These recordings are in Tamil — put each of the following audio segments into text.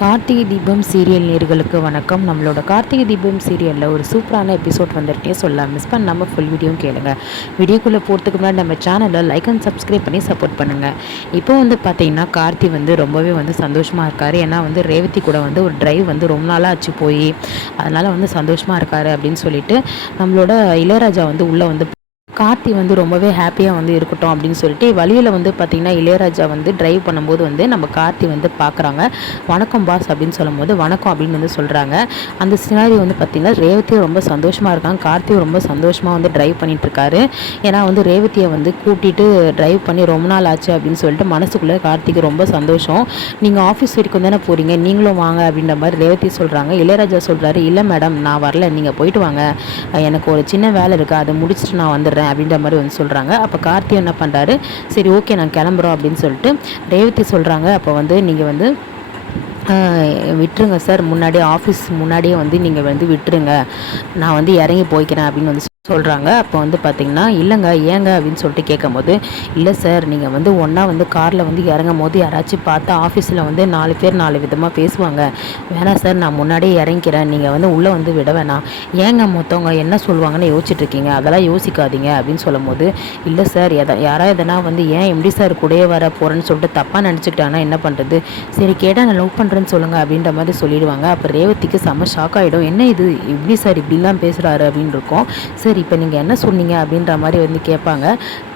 கார்த்திகை தீபம் சீரியல் நேர்களுக்கு வணக்கம். நம்மளோட கார்த்திகை தீபம் சீரியலில் ஒரு சூப்பரான எபிசோட் வந்துருக்கே சொல்லலாம். மிஸ் பண்ணாமல் ஃபுல் வீடியோ கேளுங்க. வீடியோக்குள்ளே போகிறதுக்கு முன்னாடி நம்ம சேனலை லைக் அண்ட் சப்ஸ்கிரைப் பண்ணி சப்போர்ட் பண்ணுங்கள். இப்போ பார்த்தீங்கன்னா கார்த்தி ரொம்பவே சந்தோஷமாக இருக்கார். ஏன்னா ரேவதி கூட ஒரு டிரைவ் ரொம்ப நாளாக ஆச்சு போய், அதனால் சந்தோஷமாக இருக்கார் அப்படின்னு சொல்லிட்டு நம்மளோட இளையராஜா உள்ளே கார்த்தி ரொம்பவே ஹாப்பியாக இருக்கட்டும் அப்படின்னு சொல்லிட்டு வழியில் பார்த்திங்கன்னா இளையராஜா டிரைவ் பண்ணும்போது நம்ம கார்த்தி பார்க்குறாங்க. வணக்கம் பாஸ் அப்படின்னு சொல்லும்போது வணக்கம் அப்படின்னு சொல்கிறாங்க. அந்த சினாரி பார்த்திங்கன்னா ரேவதியும் ரொம்ப சந்தோஷமாக இருக்காங்க, கார்த்தியும் ரொம்ப சந்தோஷமாக டிரைவ் பண்ணிகிட்ருக்காரு. ஏன்னா ரேவதியை கூட்டிகிட்டு டிரைவ் பண்ணி ரொம்ப நாள் ஆச்சு அப்படின்னு சொல்லிட்டு மனசுக்குள்ளே கார்த்திக்கு ரொம்ப சந்தோஷம். நீங்கள் ஆஃபீஸ் வரைக்கும் தானே போகிறீங்க, நீங்களும் வாங்க அப்படின்ற மாதிரி ரேவதி சொல்கிறாங்க. இளையராஜா சொல்கிறாரு, இல்லை மேடம் நான் வரல, நீங்கள் போயிட்டு வாங்க, எனக்கு ஒரு சின்ன வேலை இருக்குது, அதை முடிச்சுட்டு நான் வந்துடுறேன் அப்படின்ற மாதிரி சொல்கிறாங்க. அப்போ கார்த்தி என்ன பண்ணுறாரு, சரி ஓகே நான் கிளம்புறோம் அப்படின்னு சொல்லிட்டு ரேவதி சொல்கிறாங்க. அப்போ நீங்கள் விட்டுருங்க சார், முன்னாடி ஆஃபீஸ் முன்னாடியே நீங்கள் விட்டுருங்க, நான் இறங்கி போய்க்கிறேன் அப்படின்னு சொல்கிறாங்க. அப்போ பார்த்திங்கன்னா இல்லைங்க ஏங்க அப்படின்னு சொல்லிட்டு கேட்கும்போது, இல்லை சார் நீங்கள் ஒன்றா காரில் இறங்கும் போது யாராச்சும் பார்த்தா ஆஃபீஸில் 4 பேர் 4 விதமாக பேசுவாங்க, வேணாம் சார் நான் முன்னாடியே இறங்கிக்கிறேன், நீங்கள் உள்ளே விட வேணாம், ஏங்க மொத்தவங்க என்ன சொல்லுவாங்கன்னு யோசிச்சுட்ருக்கீங்க, அதெல்லாம் யோசிக்காதீங்க அப்படின்னு சொல்லும் போது, இல்லை சார் யாராவது எதனா ஏன் எப்படி சார் கூடயே வர போகிறேன்னு சொல்லிட்டு தப்பாக நினச்சிக்கிட்டாங்கன்னா என்ன பண்ணுறது, சரி கேட்டால் நான் லவ் பண்ணுறேன்னு சொல்லுங்கள் அப்படின்ற மாதிரி சொல்லிடுவாங்க. அப்போ ரேவதிக்கு செம்ம ஷாக் ஆகிடும், என்ன இது எப்படி சார் இப்படிலாம் பேசுகிறாரு அப்படின்னு இருக்கும். சரி இப்போ நீங்கள் என்ன சொன்னீங்க அப்படின்ற மாதிரி கேட்பாங்க.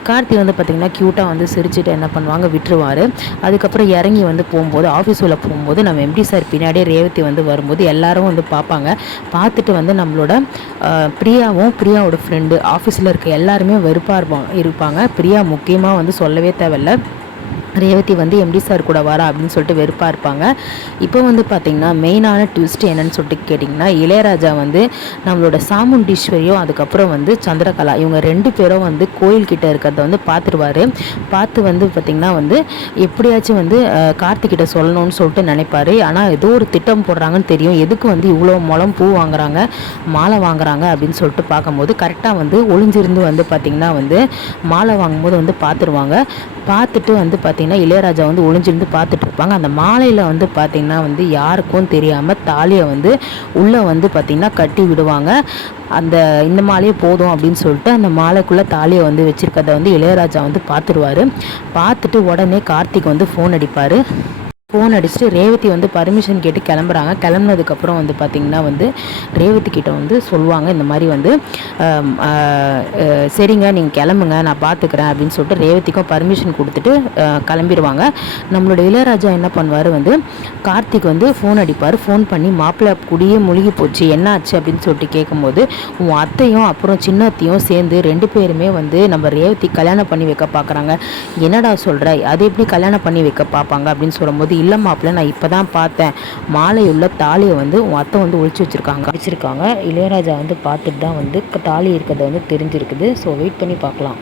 கார்த்தி பார்த்திங்கன்னா க்யூட்டாக சிரிச்சுட்டு என்ன பண்ணுவாங்க, விட்டுருவார். அதுக்கப்புறம் இறங்கி போகும்போது ஆஃபீஸ் உள்ள போகும்போது நம்ம எப்படி சார் பின்னாடியே ரேவதி வரும்போது எல்லாரும் பார்ப்பாங்க. பார்த்துட்டு நம்மளோட பிரியாவோட ஃப்ரெண்டு ஆஃபீஸில் இருக்க எல்லாருமே வெறுப்பாக இருப்பாங்க. பிரியா முக்கியமாக சொல்லவே தேவையில்லை, ரேவதி எம்டி சார் கூட வரா அப்படின்னு சொல்லிட்டு வெறுப்பாக இருப்பாங்க. இப்போ பார்த்திங்கன்னா மெயினான ட்விஸ்ட் என்னன்னு சொல்லிட்டு கேட்டிங்கன்னா, இளையராஜா நம்மளோட சாமுண்டீஸ்வரியும் அதுக்கப்புறம் சந்திரகலா இவங்க 2 பேரும் கோயில்கிட்ட இருக்கிறத பார்த்துருவார். பார்த்து பார்த்திங்கன்னா எப்படியாச்சும் கார்த்திகிட்ட சொல்லணும்னு சொல்லிட்டு நினைப்பார். ஆனால் ஏதோ ஒரு திட்டம் போடுறாங்கன்னு தெரியும், எதுக்கு இவ்வளோ முழம் பூ வாங்குறாங்க, மாலை வாங்குறாங்க அப்படின்னு சொல்லிட்டு பார்க்கும்போது கரெக்டாக ஒளிஞ்சிருந்து பார்த்திங்கன்னா மாலை வாங்கும்போது பார்த்துருவாங்க. பார்த்துட்டு பார்த்திங்கன்னா இளையராஜா ஒளிஞ்சிருந்து பார்த்துட்டு இருப்பாங்க. அந்த மாலையில் பார்த்திங்கன்னா யாருக்கும் தெரியாமல் தாலியை உள்ளே பார்த்திங்கன்னா கட்டி விடுவாங்க. இந்த மாலையே போதும் அப்படின்னு சொல்லிட்டு அந்த மாலைக்குள்ளே தாலியை வச்சுருக்கதை இளையராஜா பார்த்துருவார். பார்த்துட்டு உடனே கார்த்திக் ஃபோன் அடிப்பார். ஃபோன் அடிச்சுட்டு ரேவதி பர்மிஷன் கேட்டு கிளம்புறாங்க. கிளம்புனதுக்கப்புறம் பார்த்திங்கன்னா ரேவதி கிட்ட சொல்லுவாங்க, இந்த மாதிரி சரிங்க நீங்கள் கிளம்புங்க நான் பார்த்துக்கிறேன் அப்படின்னு சொல்லிட்டு ரேவதிக்கும் பர்மிஷன் கொடுத்துட்டு கிளம்பிடுவாங்க. நம்மளோட இளையராஜா என்ன பண்ணுவார், கார்த்திக் ஃபோன் அடிப்பார். ஃபோன் பண்ணி மாப்பிள்ளை குடியே மூழ்கி போச்சு என்ன ஆச்சு அப்படின்னு சொல்லிட்டு கேட்கும்போது, உன் அத்தையும் அப்புறம் சின்ன அத்தையும் சேர்ந்து 2 பேருமே நம்ம ரேவதி கல்யாணம் பண்ணி வைக்க பார்க்குறாங்க. என்னடா சொல்கிற, அது எப்படி கல்யாணம் பண்ணி வைக்க பார்ப்பாங்க அப்படின்னு சொல்லும்போது, இல்லை மாப்பிள்ள நான் இப்போ தான் பார்த்தேன், மாலையுள்ள தாலியை உன் அத்தை ஒழிச்சு வச்சுருக்காங்க. இளையராஜா பார்த்துட்டு தான் தாலி இருக்கிறத தெரிஞ்சிருக்குது. ஸோ வெயிட் பண்ணி பார்க்கலாம்.